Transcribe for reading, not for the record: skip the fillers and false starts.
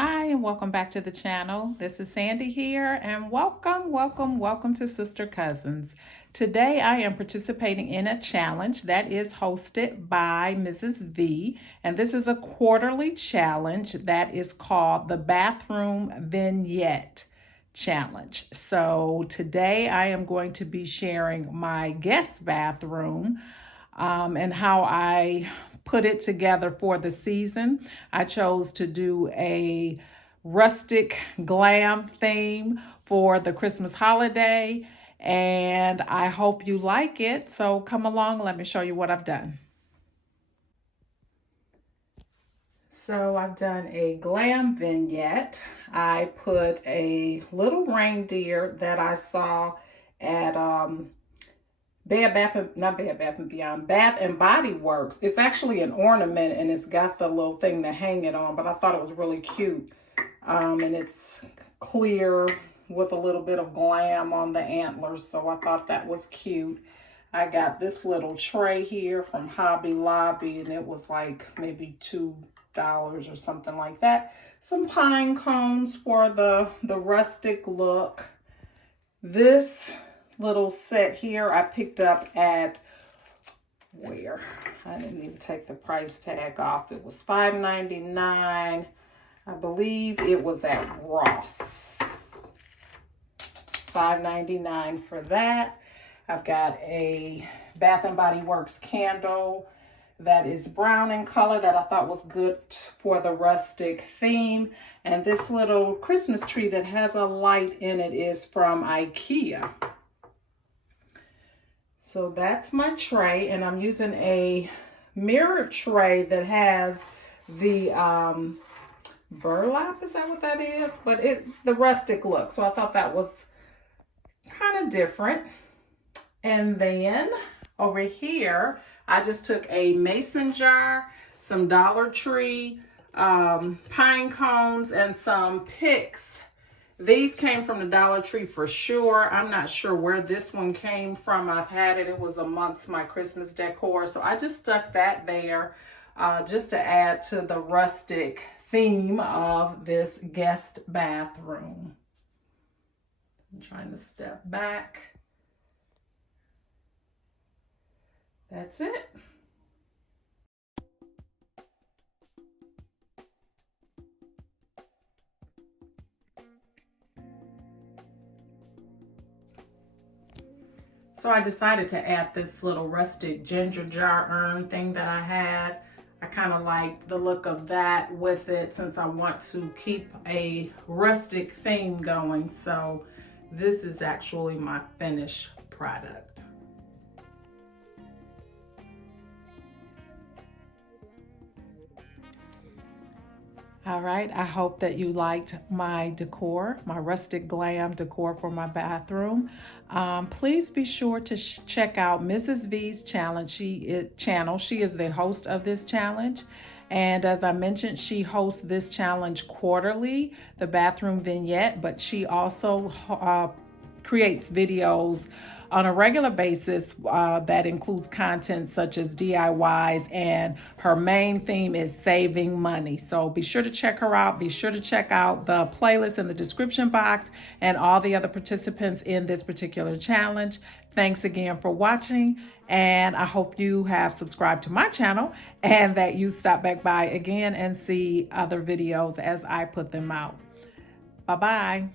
Hi, and welcome back to the channel. This is Sandy here, and welcome to Sister Cousins. Today I am participating in a challenge that is hosted by Mrs. V, and this is a quarterly challenge that is called the Bathroom Vignette Challenge. So today I am going to be sharing my guest bathroom and how I put it together for the season. I chose to do a rustic glam theme for the Christmas holiday, and I hope you like it. So come along, let me show you what I've done. So I've done a glam vignette. I put a little reindeer that I saw at Bath and Body Works. It's actually an ornament and it's got the little thing to hang it on, but I thought it was really cute. And it's clear with a little bit of glam on the antlers, so I thought that was cute. I got this little tray here from Hobby Lobby, and it was like maybe $2 or something like that. Some pine cones for the rustic look. This little set here I picked up at where? I didn't even take the price tag off. It was $5.99. I believe it was at Ross. $5.99 for that. I've got a Bath and Body Works candle that is brown in color that I thought was good for the rustic theme. And this little Christmas tree that has a light in it is from IKEA. So that's my tray, and I'm using a mirror tray that has the burlap, is that what that is? But it's the rustic look, so I thought that was kind of different. And then over here, I just took a mason jar, some Dollar Tree pine cones, and some picks. These came from the Dollar Tree for sure. I'm not sure where this one came from. I've had it. It was amongst my Christmas decor. So I just stuck that there just to add to the rustic theme of this guest bathroom. I'm trying to step back. That's it. So I decided to add this little rustic ginger jar urn thing that I had. I kind of like the look of that with it since I want to keep a rustic theme going. So this is actually my finished product. All right, I hope that you liked my decor, my rustic glam decor for my bathroom. Please be sure to check out Mrs. V's challenge. She is the host of this challenge. And as I mentioned, she hosts this challenge quarterly, the bathroom vignette, but she also creates videos on a regular basis that includes content such as DIYs, and her main theme is saving money. So be sure to check her out. Be sure to check out the playlist in the description box and all the other participants in this particular challenge. Thanks again for watching, and I hope you have subscribed to my channel and that you stop back by again and see other videos as I put them out. Bye-bye.